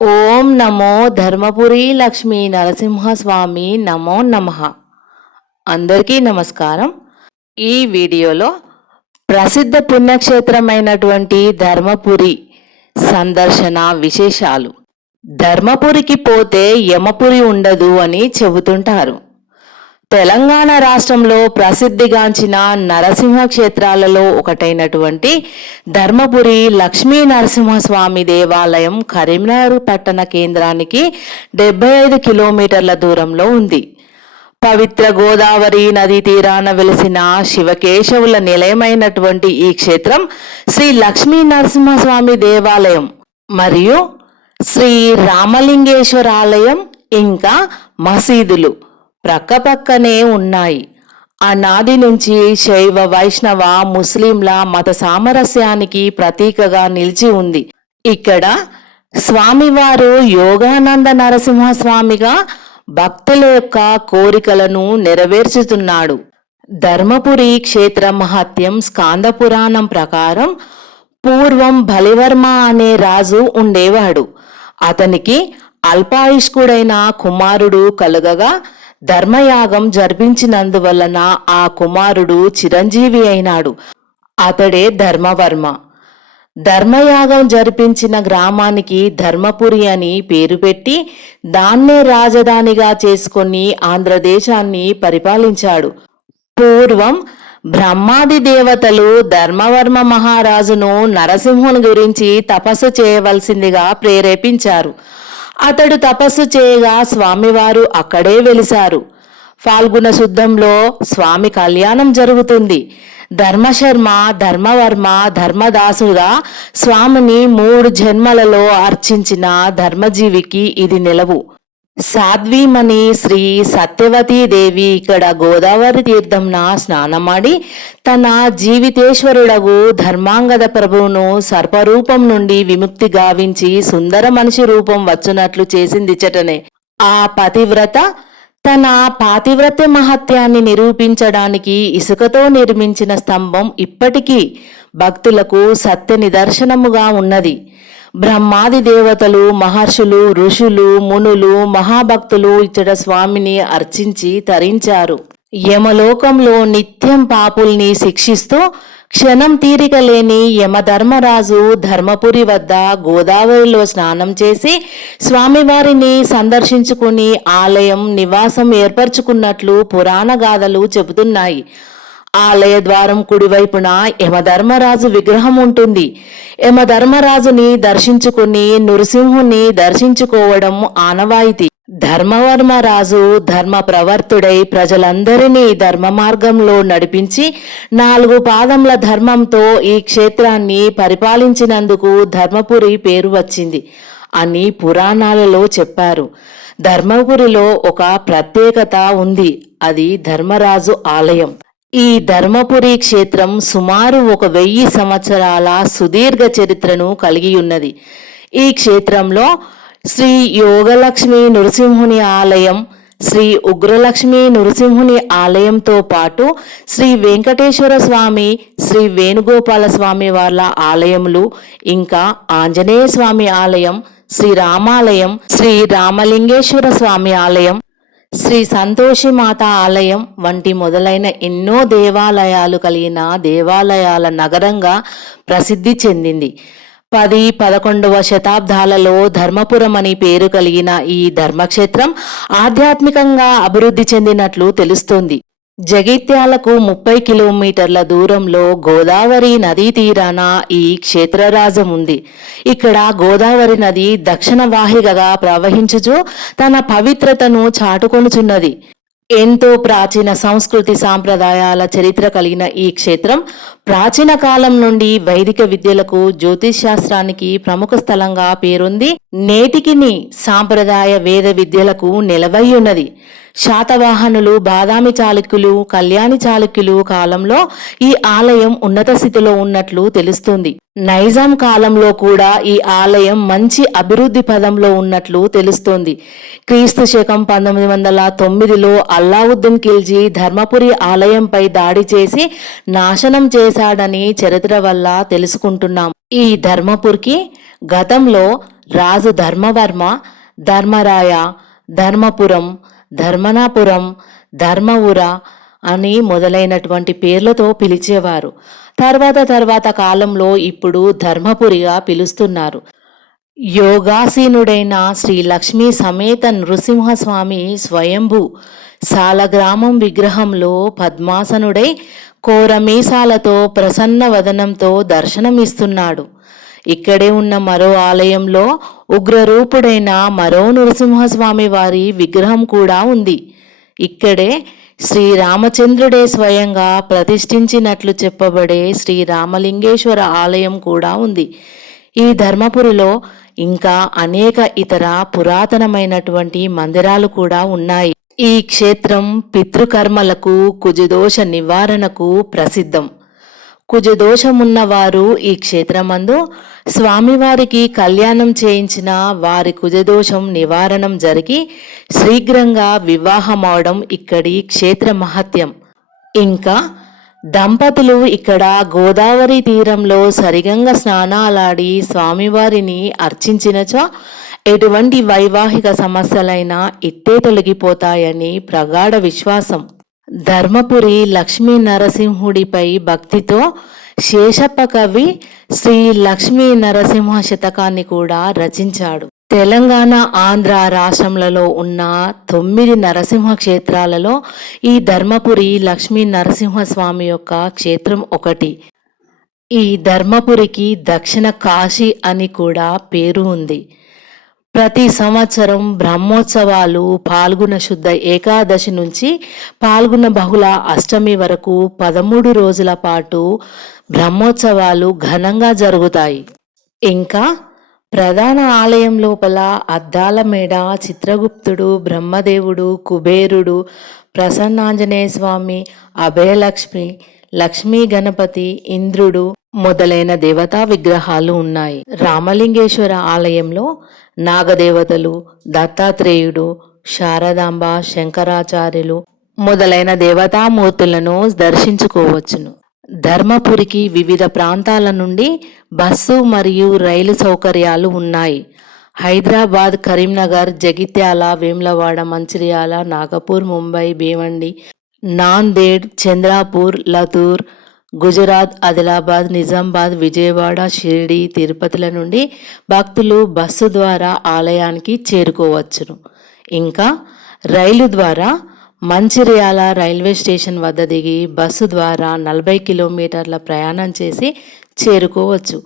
ఓం నమో ధర్మపురి లక్ష్మీ నరసింహస్వామి నమో నమ. అందరికీ నమస్కారం. ఈ వీడియోలో ప్రసిద్ధ పుణ్యక్షేత్రమైనటువంటి ధర్మపురి సందర్శన విశేషాలు. ధర్మపురికి పోతే యమపురి ఉండదు అని చెబుతుంటారు. తెలంగాణ రాష్ట్రంలో ప్రసిద్ధిగాంచిన నరసింహ క్షేత్రాలలో ఒకటైనటువంటి ధర్మపురి లక్ష్మీ నరసింహస్వామి దేవాలయం కరీంనగర్ పట్టణ కేంద్రానికి డెబ్బై ఐదు కిలోమీటర్ల దూరంలో ఉంది. పవిత్ర గోదావరి నదీ తీరాన వెలిసిన శివకేశవుల నిలయమైనటువంటి ఈ క్షేత్రం శ్రీ లక్ష్మీ నరసింహస్వామి దేవాలయం మరియు శ్రీ రామలింగేశ్వర ఆలయం ఇంకా మసీదులు. ప్రక్కపక్కనే ఉన్నాయి. ఆనాది నుంచి శైవ వైష్ణవ ముస్లింల మత సామరస్యానికి ప్రతీకగా నిలిచి ఉంది. ఇక్కడ స్వామివారు యోగానంద నరసింహస్వామిగా భక్తుల యొక్క కోరికలను నెరవేర్చుతున్నాడు. ధర్మపురి క్షేత్ర మహత్యం స్కాంద పురాణం ప్రకారం పూర్వం బలివర్మ అనే రాజు ఉండేవాడు. అతనికి అల్పాయుష్కుడైన కుమారుడు కలుగగా ధర్మయాగం జరిపించినందువలన ఆ కుమారుడు చిరంజీవి అయినాడు. అతడే ధర్మవర్మ. ధర్మయాగం జరిపించిన గ్రామానికి ధర్మపురి అని పేరు పెట్టి దాన్నే రాజధానిగా చేసుకొని ఆంధ్రదేశాన్ని పరిపాలించాడు. పూర్వం బ్రహ్మాది దేవతలు ధర్మవర్మ మహారాజును నరసింహుని గురించి తపస్సు చేయవలసిందిగా ప్రేరేపించారు. అతడు తపస్సు చేయగా స్వామివారు అక్కడే వెలిశారు. ఫాల్గుణ శుద్ధంలో స్వామి కళ్యాణం జరుగుతుంది. ధర్మశర్మ ధర్మవర్మ ధర్మదాసుగా స్వామిని మూడు జన్మలలో అర్చించిన ధర్మజీవికి ఇది నిలవు. సాధ్వీమణి శ్రీ సత్యవతీ దేవి ఇక్కడ గోదావరి తీర్థంన స్నానమాడి తన జీవితేశ్వరుడగు ధర్మాంగద ప్రభువును సర్పరూపం నుండి విముక్తి గావించి సుందర మనిషి రూపం వచ్చునట్లు చేసింది చెటనే. ఆ పతివ్రత తన పాతివ్రత్య మహత్యాన్ని నిరూపించడానికి ఇసుకతో నిర్మించిన స్తంభం ఇప్పటికీ భక్తులకు సత్య నిదర్శనముగా ఉన్నది. బ్రహ్మాది దేవతలు మహర్షులు ఋషులు మునులు మహాభక్తులు ఇచ్చట స్వామిని అర్చించి తరించారు. యమలోకంలో నిత్యం పాపుల్ని శిక్షిస్తూ క్షణం తీరిక లేని యమధర్మరాజు ధర్మపురి వద్ద గోదావరిలో స్నానం చేసి స్వామివారిని సందర్శించుకుని ఆలయం నివాసం ఏర్పరచుకున్నట్లు పురాణ గాథలు చెబుతున్నాయి. ఆలయ ద్వారం కుడివైపున యమధర్మరాజు విగ్రహం ఉంటుంది. యమధర్మరాజుని దర్శించుకుని నృసింహుని దర్శించుకోవడం ఆనవాయితీ. ధర్మవర్మ రాజు ధర్మ ప్రవర్తుడై ప్రజలందరినీ ధర్మ మార్గంలో నడిపించి నాలుగు పాదముల ధర్మంతో ఈ క్షేత్రాన్ని పరిపాలించినందుకు ధర్మపురి పేరు వచ్చింది అని పురాణాలలో చెప్పారు. ధర్మపురిలో ఒక ప్రత్యేకత ఉంది. అది ధర్మరాజు ఆలయం. ఈ ధర్మపురి క్షేత్రం సుమారు ఒక వెయ్యి సంవత్సరాల సుదీర్ఘ చరిత్రను కలిగి ఉన్నది. ఈ క్షేత్రంలో శ్రీ యోగలక్ష్మి నృసింహుని ఆలయం శ్రీ ఉగ్రలక్ష్మి నృసింహుని ఆలయంతో పాటు శ్రీ వెంకటేశ్వర స్వామి శ్రీ వేణుగోపాల స్వామి వాళ్ళ ఆలయములు ఇంకా ఆంజనేయ స్వామి ఆలయం శ్రీ రామాలయం శ్రీ రామలింగేశ్వర స్వామి ఆలయం శ్రీ సంతోషి మాత ఆలయం వంటి మొదలైన ఎన్నో దేవాలయాలు కలిగిన దేవాలయాల నగరంగా ప్రసిద్ధి చెందింది. పది పదకొండవ శతాబ్దాలలో ధర్మపురం అని పేరు కలిగిన ఈ ధర్మక్షేత్రం ఆధ్యాత్మికంగా అభివృద్ధి చెందినట్లు తెలుస్తోంది. జగిత్యాలకు ముప్పై కిలోమీటర్ల దూరంలో గోదావరి నదీ తీరాన ఈ క్షేత్రరాజం ఉంది. ఇక్కడ గోదావరి నది దక్షిణ వాహికగా ప్రవహించుచు తన పవిత్రతను చాటుకొనుచున్నది. ఎంతో ప్రాచీన సంస్కృతి సాంప్రదాయాల చరిత్ర కలిగిన ఈ క్షేత్రం ప్రాచీన కాలం నుండి వైదిక విద్యలకు జ్యోతిష్ శాస్త్రానికి ప్రముఖ స్థలంగా పేరుంది నేటికిని సాంప్రదాయ వేద విద్యలకు నిలవై ఉన్నది. శాతవాహనులు బాదామి చాళుక్యులు కళ్యాణి చాళుక్యులు కాలంలో ఈ ఆలయం ఉన్నత స్థితిలో ఉన్నట్లు తెలుస్తుంది. నైజాం కాలంలో కూడా ఈ ఆలయం మంచి అభివృద్ధి పదంలో ఉన్నట్లు తెలుస్తోంది. క్రీస్తు శకం పంతొమ్మిది వందల తొమ్మిదిలో అల్లావుద్దీన్ ఖిల్జీ ధర్మపురి ఆలయంపై దాడి చేసి నాశనం చేశాడని చరిత్ర వల్ల తెలుసుకుంటున్నాం. ఈ ధర్మపురికి గతంలో రాజు ధర్మవర్మ ధర్మరాయ ధర్మపురం ధర్మనాపురం ధర్మవుర అని మొదలైనటువంటి పేర్లతో పిలిచేవారు. తర్వాత తర్వాత కాలంలో ఇప్పుడు ధర్మపురిగా పిలుస్తున్నారు. యోగాసీనుడైన శ్రీ లక్ష్మీ సమేత నృసింహస్వామి స్వయంభూ సాలగ్రామం విగ్రహంలో పద్మాసనుడై కోరమీసాలతో ప్రసన్న వదనంతో దర్శనమిస్తున్నాడు. ఇక్కడే ఉన్న మరో ఆలయంలో ఉగ్రరూపుడైన మరో నృసింహస్వామి వారి విగ్రహం కూడా ఉంది. ఇక్కడే శ్రీరామచంద్రుడే స్వయంగా ప్రతిష్ఠించినట్లు చెప్పబడే శ్రీ రామలింగేశ్వర ఆలయం కూడా ఉంది. ఈ ధర్మపురిలో ఇంకా అనేక ఇతర పురాతనమైనటువంటి మందిరాలు కూడా ఉన్నాయి. ఈ క్షేత్రం పితృకర్మలకు కుజదోష నివారణకు ప్రసిద్ధం. కుజదోషమున్నవారు ఈ క్షేత్రమందు స్వామివారికి కళ్యాణం చేయించిన వారి కుజదోషం నివారణం జరిగి శీఘ్రంగా వివాహమవడం ఇక్కడి క్షేత్ర మహత్యం. ఇంకా దంపతులు ఇక్కడ గోదావరి తీరంలో సరిగంగ స్నానాలాడి స్వామివారిని అర్చించినచో ఎటువంటి వైవాహిక సమస్యలైనా ఇట్టే తొలగిపోతాయని ప్రగాఢ విశ్వాసం. ధర్మపురి లక్ష్మీ నరసింహుడిపై భక్తితో శేషప్ప కవి శ్రీ లక్ష్మీ నరసింహ శతకాన్ని కూడా రచించాడు. తెలంగాణ ఆంధ్ర రాష్ట్రములలో ఉన్న తొమ్మిది నరసింహ క్షేత్రాలలో ఈ ధర్మపురి లక్ష్మీ నరసింహస్వామి యొక్క క్షేత్రం ఒకటి. ఈ ధర్మపురికి దక్షిణ కాశీ అని కూడా పేరు ఉంది. ప్రతి సంవత్సరం బ్రహ్మోత్సవాలు పాల్గొన శుద్ధ ఏకాదశి నుంచి పాల్గొన బహుళ అష్టమి వరకు పదమూడు రోజుల పాటు బ్రహ్మోత్సవాలు ఘనంగా జరుగుతాయి. ఇంకా ప్రధాన ఆలయం లోపల అద్దాల మేడ చిత్రగుప్తుడు బ్రహ్మదేవుడు కుబేరుడు ప్రసన్నాంజనేయ స్వామి అభయలక్ష్మి లక్ష్మీ గణపతి ఇంద్రుడు మొదలైన దేవతా విగ్రహాలు ఉన్నాయి. రామలింగేశ్వర ఆలయంలో నాగదేవతలు దత్తాత్రేయుడు శారదాంబ శంకరాచార్యులు మొదలైన దేవతామూర్తులను దర్శించుకోవచ్చును. ధర్మపురికి వివిధ ప్రాంతాల నుండి బస్సు మరియు రైలు సౌకర్యాలు ఉన్నాయి. హైదరాబాద్ కరీంనగర్ జగిత్యాల వేములవాడ మంచిర్యాల నాగపూర్ ముంబై భీవండి నాందేడ్ చంద్రాపూర్ లతూర్ గుజరాత్ ఆదిలాబాద్ నిజామాబాద్ విజయవాడ షిరిడి తిరుపతిల నుండి భక్తులు బస్సు ద్వారా ఆలయానికి చేరుకోవచ్చును. ఇంకా రైలు ద్వారా మంచిర్యాల రైల్వే స్టేషన్ వద్ద దిగి బస్సు ద్వారా నలభై కిలోమీటర్ల ప్రయాణం చేసి చేరుకోవచ్చు.